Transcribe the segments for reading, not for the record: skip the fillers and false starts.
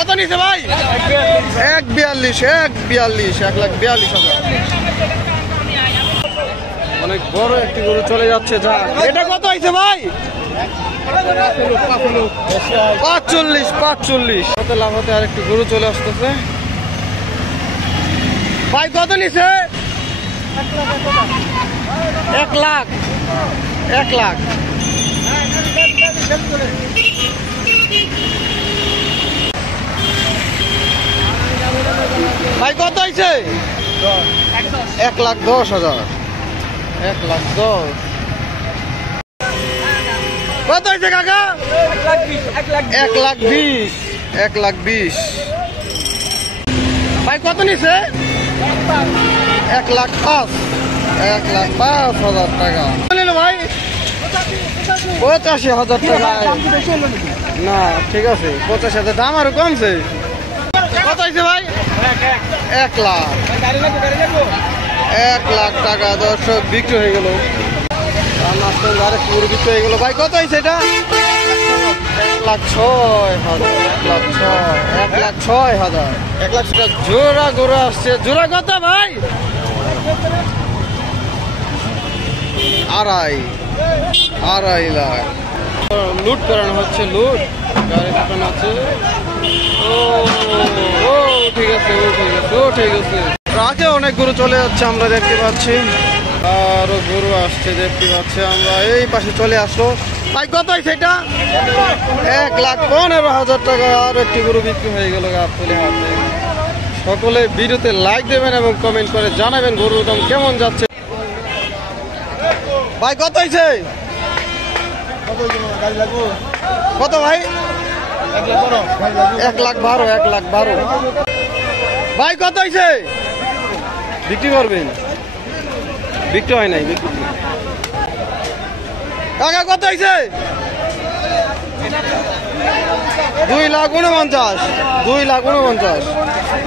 কত নিছে ভাই? 142, 1,42,000। অনেক বড় একটি গরু চলে যাচ্ছে। যা এটা কত হয়েছে ভাই? 45। কত লাভ হতে আর একটি গরু চলে আসতেছে ভাই। কত নিছে? 1 লাখ। ভাই কত হয়েছে? 1,10,000। 1,10,000। কত হয়েছে কাকা? 1,20,000। ভাই কত নিছে? 1,05,000 টাকা। ভাই 85,000 টাকা। না ঠিক আছে, 85,000 দাম আরো কমছে। কত হয়েছে ভাই? 1 লাখ। 1 লাখ টাকা দর্শক বিক্রি হয়ে গেল। আরেক পুরো বিক্রি হয়ে গেল। ভাই কত হয়েছে এটা? 1,06,000। 1 লাখ জোড়া গরু আসছে। জোড়া কত ভাই? 2.5 লাখ। লুট করানো হচ্ছে। লুট গাড়ি দোকান আছে। ও ঠিক আছে। ট্রাকে অনেক গরু চলে যাচ্ছে আমরা দেখতে পাচ্ছি। আরো গরু আসছে দেখতে পাচ্ছি আমরা। এই পাশে চলে আসলো। ভাই কত হয়েছে এটা? 1,15,000 টাকা। আর একটি গরু বিক্রি হয়ে গেল গাবতলী হাটে। সকলে ভিডিওতে লাইক দেবেন এবং কমেন্ট করে জানাবেন গরুর দাম কেমন যাচ্ছে। ভাই কত হয়েছে? কত ভাই? 1,12,000। ভাই কত হয়েছে? বিক্রি করবেন? বিক্রি হয় নাই। টাকা কত হয়েছে? 2,49,000।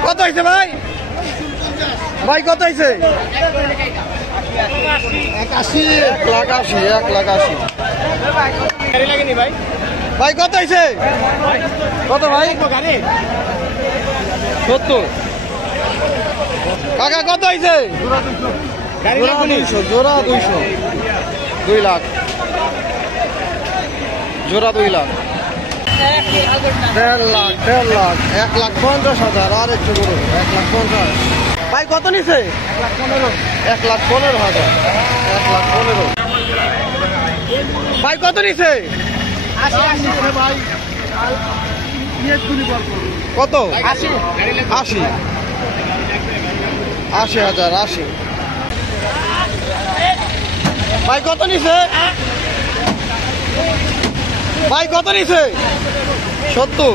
কত হয়েছে ভাই? ভাই কত হয়েছে? 1,80,000। ভাই কত হয়েছে? কত ভাই? 70। কাকা কত হয়েছে? জোড়া 200। 2 লাখ জোড়া। 2 লাখ। 1.5 লাখ। 1,50,000। আর একটু গরু 1,50,000। ভাই কত নিছে? 1,15,000। 1,15,000। ভাই কত নিছে? কত? 80,000। ভাই কত নিছে? ভাই কত নিছে? 70।